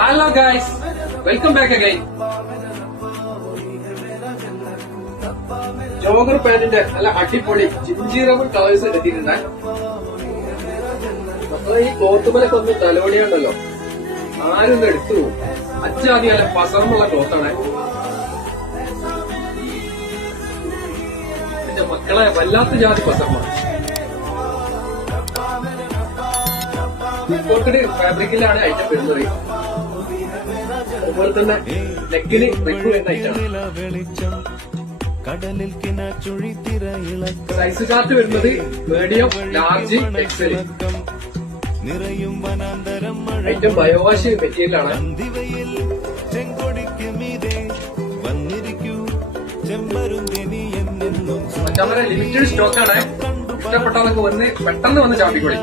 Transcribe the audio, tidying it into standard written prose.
Hello guys, welcome back again. Jogger പാന്റിന്റെ നല്ല അടിപൊളി ജിഞ്ചീറബിൾ കളേഴ്സ് എത്തിയിട്ടുണ്ട്. മക്കളെ ഈ ക്ലോത്തുമലൊക്കെ ഒന്ന് തലോടിയുണ്ടല്ലോ, ആരും എടുത്തു പോകും. അച്ചാതി നല്ല പസർന്നുള്ള ക്ലോത്താണ്. എന്റെ മക്കളെ വല്ലാത്ത ജാതി പസർമാണ്. ഇപ്പോർക്കഡ് ഫാബ്രിക്കിലാണ് ഐറ്റം വരുന്നത്. അതുപോലെ തന്നെ നെക്കിന് റിക്കു എന്ന ഐറ്റമാണ്. സൈസ് ചാർട്ട് വരുന്നത് മീഡിയം, ലാർജ്, എക്സൽ. ഐറ്റം ബയോവാഷ് മെറ്റീരിയലാണ്. മറ്റേ ലിമിറ്റഡ് സ്റ്റോക്കാണ്. ഇഷ്ടപ്പെട്ടവർക്ക് പെട്ടെന്ന് വന്ന് ചാമ്പിക്കൊള്ളി.